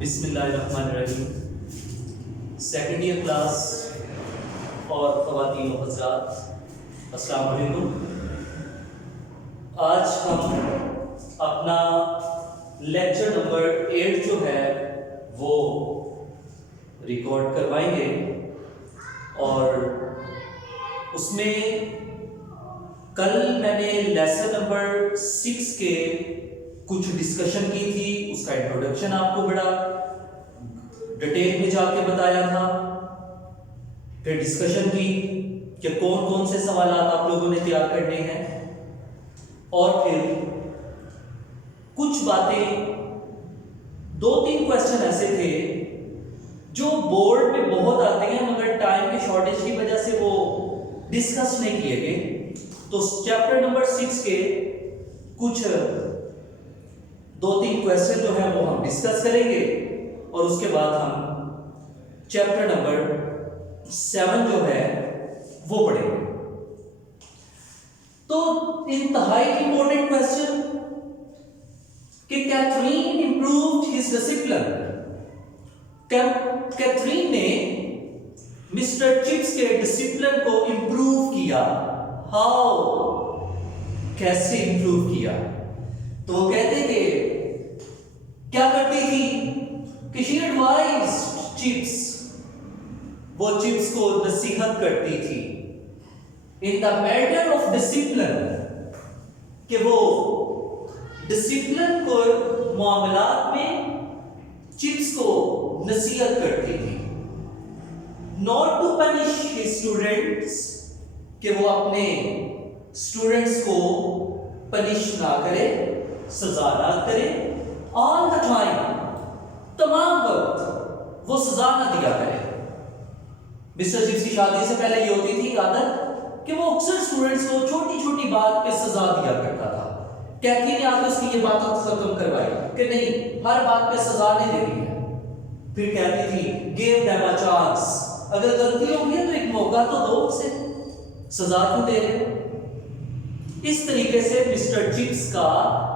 بسم اللہ الرحمن الرحیم. سیکنڈ ایئر کلاس اور خواتین و حضرات، السلام علیکم. آج ہم اپنا لیکچر نمبر 8 جو ہے وہ ریکارڈ کروائیں گے، اور اس میں کل میں نے لیسن نمبر 6 کے کچھ ڈسکشن کی تھی. اس کا انٹروڈکشن آپ کو بڑا ڈیٹیل میں جا کے بتایا تھا. پھر ڈسکشن کی کہ کون کون سے سوالات آپ لوگوں نے تیار کرنے ہیں، اور پھر کچھ باتیں 2-3 کویسچن ایسے تھے جو بورڈ میں بہت آتے ہیں مگر ٹائم کی شارٹیج کی وجہ سے وہ ڈسکس نہیں کیے گئے. تو چیپٹر نمبر 6 کے کچھ 2-3 کویسچن جو ہیں وہ ہم ڈسکس کریں گے، اور اس کے بعد ہم چیپٹر نمبر 7 جو ہے وہ پڑھیں گے. تو انتہائی امپورٹنٹ کویسچن کہ Catherine improved his discipline. Catherine نے مسٹر چپس کے ڈسپلن کو امپروو کیا. ہاؤ؟ کیسے امپروو کیا؟ تو وہ کہتے تھے کیا کرتی تھی کہ شی ایڈوائزڈ چپس، وہ چپس کو نصیحت کرتی تھی in the matter of discipline, کہ وہ ڈسپلن کو معاملات میں چپس کو نصیحت کرتی تھی. Not to punish his students, کہ وہ اپنے اسٹوڈنٹس کو پنش نہ کرے، سزا نہ کرے. آل دا ٹائم، تمام وقت وہ سزا نہ دیا کرے. مسٹر چپس کی شادی سے پہلے یہ ہوتی تھی عادت کہ وہ اکثر اسٹوڈنٹس کو چھوٹی چھوٹی بات پہ سزا دیا کرتا تھا. کیتھی نے آ کے اس کی یہ بات ختم کروائی کہ نہیں، ہر بات پہ سزا نہیں دینی ہے. پھر کہتی تھی گیو دیم اے چانس، اگر غلطی ہوگی تو ایک موقع تو دو، اسے سزا کیوں دے رہے. اس طریقے سے مسٹر چپس کا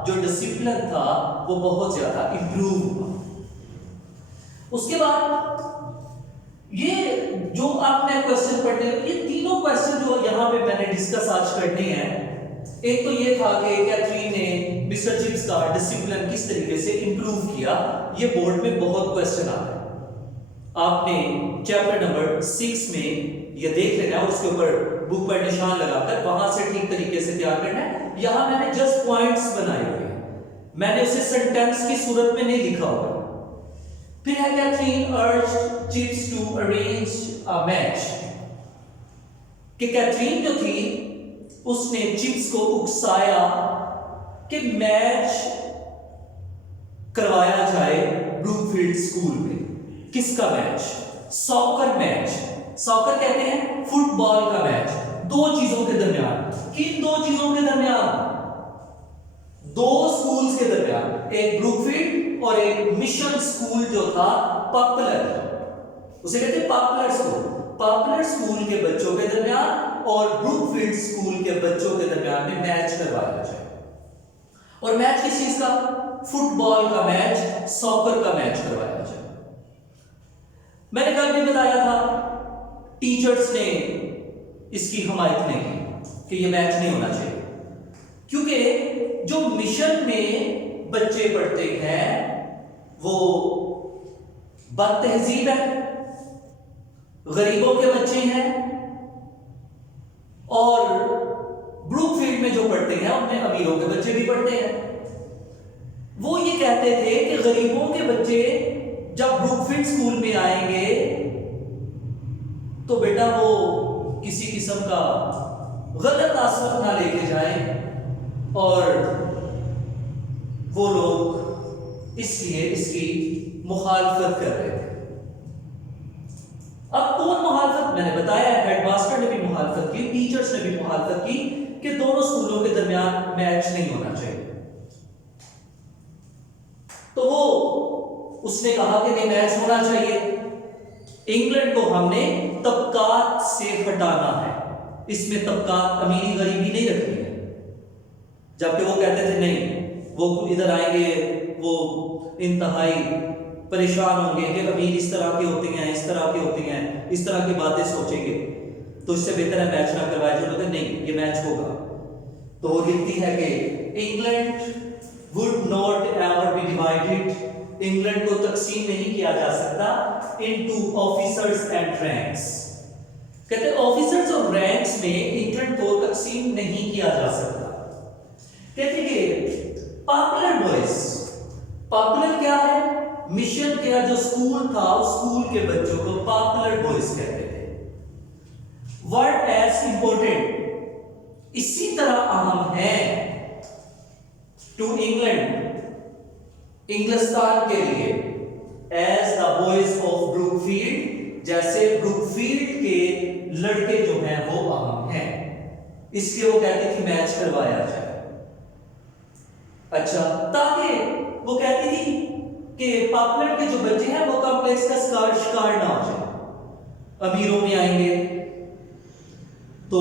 جو ڈسپلن تھا وہ بہت زیادہ امپروو ہوا. اس کے بعد یہ جو آپ نے کویسچن پڑھنے، یہ تینوں کویسچن جو یہاں پہ میں نے ڈسکس آج کرنے ہیں، ایک تو یہ تھا کہ کیتھرین نے مسٹر چپس کا ڈسپلن کس طریقے سے امپروو کیا. یہ بورڈ میں بہت کویسچن آ رہے ہیں، آپ نے چیپٹر نمبر 6 میں یہ دیکھ لینا ہے، اس کے اوپر بک پر نشان لگا کر وہاں سے ٹھیک طریقے سے تیار کرنا ہے. یہاں میں نے جسٹ پوائنٹس بنائے ہوئے ہیں، میں نے اسے سینٹینس کی صورت میں نہیں لکھا ہوا. پھر ہے Catherine urged Chips to arrange a match, کہ کیتھرین جو تھی اس نے چپس کو اکسایا کہ میچ کروایا جائے بروک فیلڈ اسکول میں. کس کا میچ؟ ساکر میچ. ساکر کہتے ہیں فٹ بال کا میچ. دو چیزوں کے درمیان. کن دو چیزوں کے درمیان؟ دو سکولز کے درمیان، ایک بروک فیلڈ اور ایک مشن سکول جو تھا پاپولر، اسے کہتے ہیں پاپولر سکول. پاپولر سکول کے بچوں کے درمیان اور بروک فیلڈ سکول کے بچوں کے درمیان میں میچ کروایا جائے. اور میچ کس چیز کا؟ فٹ بال کا میچ، ساکر کا میچ کروایا جائے. میں نے کل بھی بتایا تھا ٹیچرز نے اس کی حمایت نہیں کی کہ یہ میچ نہیں ہونا چاہیے، کیونکہ جو مشن میں بچے پڑھتے ہیں وہ بد تہذیب ہے، غریبوں کے بچے ہیں، اور بروک فیلڈ میں جو پڑھتے ہیں ان میں امیروں کے بچے بھی پڑھتے ہیں. وہ یہ کہتے تھے کہ غریبوں کے بچے جب بروک فیلڈ اسکول میں آئیں گے تو بیٹا وہ کسی قسم کا غلط اثر نہ لے کے جائیں، اور وہ لوگ اس لیے اس کی مخالفت کر رہے تھے. اب کون مخالفت؟ میں نے بتایا ہیڈ ماسٹر نے بھی مخالفت کی، ٹیچرز نے بھی مخالفت کی کہ دونوں اسکولوں کے درمیان میچ نہیں ہونا چاہیے. تو وہ اس نے کہا کہ نہیں، میچ ہونا چاہیے. انگلینڈ کو ہم نے طبقات سے ہٹانا ہے، اس میں طبقات امیری غریبی نہیں رکھنی ہے. جبکہ وہ کہتے تھے نہیں، وہ ادھر آئیں گے وہ انتہائی پریشان ہوں گے کہ امیر اس طرح کے ہوتے ہیں، اس طرح کے ہوتے ہیں، اس طرح کی باتیں سوچیں گے، تو اس سے بہتر ہے میچ نہ کروائے. جو بولتے ہیں نہیں یہ میچ ہوگا. تو وہ لکھتی ہے کہ England would not ever be divided. England کو تقسیم نہیں کیا جا سکتا into officers and ranks. کہتے ہیں آفیسرز اور رینکس میں انگلینڈ کو تقسیم نہیں کیا جا سکتا. کہتے ہیں کہ پاپولر بوائز، پاپولر کیا ہے؟ مشن کیا جو اسکول تھا اس اسکول کے بچوں کو پاپولر بوائز کہتے تھے. ورڈ ایز امپورٹنٹ اسی طرح اہم ہے ٹو انگلینڈ، انگلستان کے لیے، as the boys of Brookfield, جیسے بروک فیلڈ کے لڑکے جو ہیں وہ اہم ہیں. اس لیے وہ کہتی تھی میچ کروایا جائے. اچھا، تاکہ وہ کہتی تھی کہ پاپولر کے جو بچے ہیں وہ کمپلیکس کا شکار نہ ہو جائے. امیروں میں آئیں گے تو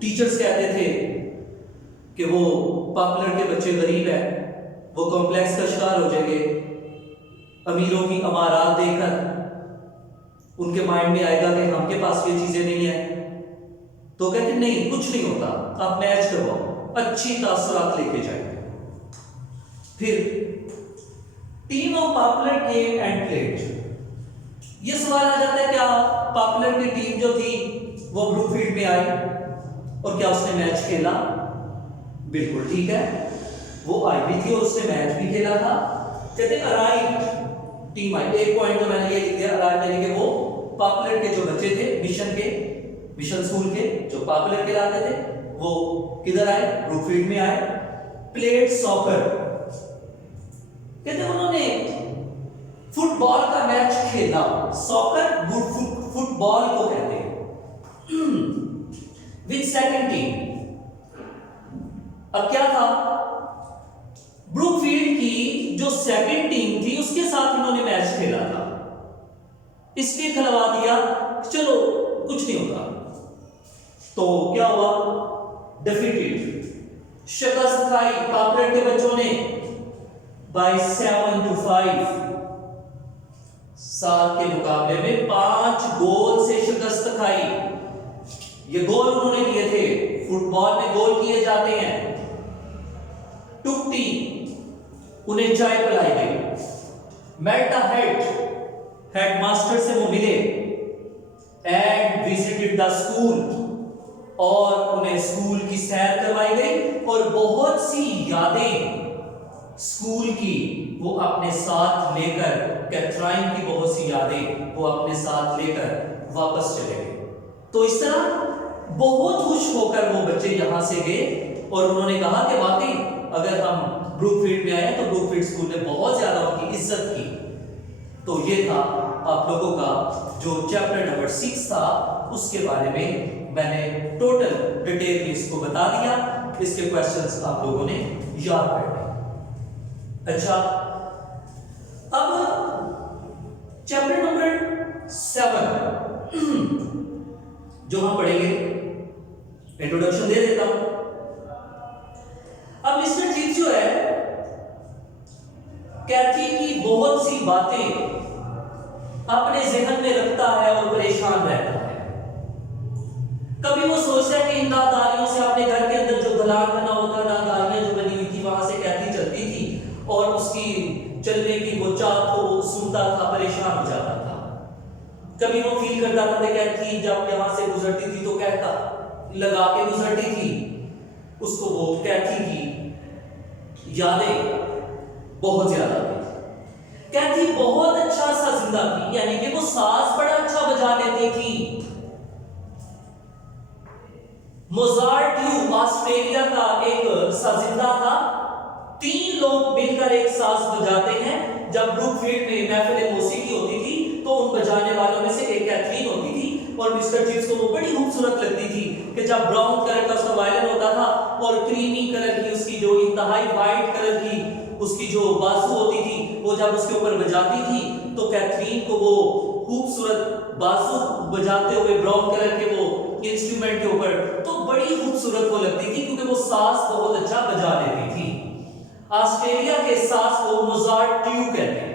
ٹیچرز کہتے تھے کہ وہ پاپولر کے بچے غریب ہیں، وہ کمپلیکس کا شکار ہو جائیں گے. امیروں کی امارات دیکھ کر ان کے مائنڈ میں آئے گا کہ ہم کے پاس یہ چیزیں نہیں ہیں. تو کہتے نہیں کچھ نہیں ہوتا، آپ میچ کرواؤ، اچھی تاثرات لے کے جائیں. پھر team of popular came and played. یہ سوال آ جاتا ہے کیا پاپولر کی ٹیم جو تھی وہ بلو فیلڈ میں آئی اور کیا اس نے میچ کھیلا؟ بالکل ٹھیک ہے، وہ آئی بھی تھی اور اس نے میچ بھی کھیلا تھا. کہتے ہیں ارائیوڈ ٹیم آئی. ایک پوائنٹ تو میں نے یہ لکھ دیا ارائیوڈ، یعنی کہ وہ پاپولر کے جو بچے تھے مشن اسکول کے جو پاپولر کہلاتے تھے وہ کدھر آئے؟ بلو فیلڈ میں آئے. پلیڈ ساکر، کہتے ہیں انہوں نے فٹ بال کا میچ کھیلا. ساکر فٹ بال کو کہتے ہیں. وچ سیکنڈ ٹیم، اب کیا تھا بروک فیلڈ کی جو سیکنڈ ٹیم تھی اس کے ساتھ انہوں نے میچ کھیلا تھا، اس لیے کھلوا دیا چلو کچھ نہیں ہوتا. تو کیا ہوا؟ ڈیفیٹڈ، شکست کھائی پاپولر کے بچوں نے بائی 7-5. 7 کے مقابلے میں 5 گول سے شکست کھائی. یہ گول انہوں نے کیے تھے، فٹ بال میں گول کیے جاتے ہیں. ٹکٹی، انہیں چائے پلائی گئی. میٹ دا ہیڈ ماسٹر سے وہ ملے. اینڈ وزٹڈ دا اسکول، اور انہیں اسکول کی سیر کروائی گئی اور بہت سی یادیں اسکول کی وہ اپنے ساتھ لے کر، کیتھرائن کی بہت سی یادیں وہ اپنے ساتھ لے کر واپس چلے گئے. تو اس طرح بہت خوش ہو کر وہ بچے یہاں سے گئے اور انہوں نے کہا کہ واقعی اگر ہم بروک فیلڈ میں آئے تو بروک فیلڈ اسکول نے بہت زیادہ ان کی عزت کی. تو یہ تھا آپ لوگوں کا جو چیپٹر نمبر 6 تھا، اس کے بارے میں نے ٹوٹل ڈیٹیل اس کو بتا دیا. اس کے کویسچنز آپ لوگوں نے یاد کرنے. اچھا، اب چیپٹر نمبر 7 جو ہم پڑھیں گے، انٹروڈکشن دے دیتا ہوں. اب مسٹر چیف جو ہے کیتھی کی بہت سی باتیں اپنے ذہن میں رکھتا ہے اور پریشان رہتا ہے. کبھی وہ سوچتا ہے کہ ان ناداریوں سے اپنے گھر کے اندر جو دلان بنا ہوتا ہے، ناداریاں جو بنی ہوئی تھی وہاں سے کیتھی چلتی تھی اور اس کی چلنے کی وہ چال کو سنتا تھا، پریشان ہو جاتا تھا. کبھی وہ فیل کرتا تھا کہ کیتھی جب یہاں سے گزرتی تھی تو کہتا لگا کے گزرتی تھی. اس کو وہ کیتھی کی یادیں بہت زیادہ تھی. کیتھی بہت اچھا سا زندہ تھی، یعنی کہ وہ ساز بڑا اچھا بجا لیتی تھی. موزارٹ ٹیوب آسٹریلیا کا ایک سازندہ تھا. 3 لوگ مل کر ایک ساز بجاتے ہیں. جب بروک فیلڈ میں محفل موسیقی ہوتی تھی تو ان بجانے والوں میں سے ایک کیتھرین ہوتی تھی اور مسٹر چیفز کو وہ بڑی خوبصورت لگتی تھی کہ جب براؤن کلر کا اس کا وائلن ہوتا تھا اور کریمی کلر کی اس کی جو انتہائی وائٹ کلر کی اس کی جو بازو ہوتی تھی وہ جب اس کے اوپر بجاتی تھی تو کیتھرین کو وہ خوبصورت بازو بجاتے ہوئے براؤن کلر کے وہ انسٹرومنٹ کے اوپر تو بڑی خوبصورت وہ لگتی تھی کیونکہ وہ ساز بہت اچھا بجا لیتی تھی. آسٹریلیا کے ساز کو موزارٹ ٹیوب کہتے ہیں.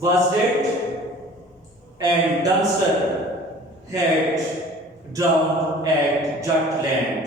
was dead and Dunster had drowned at Jutland।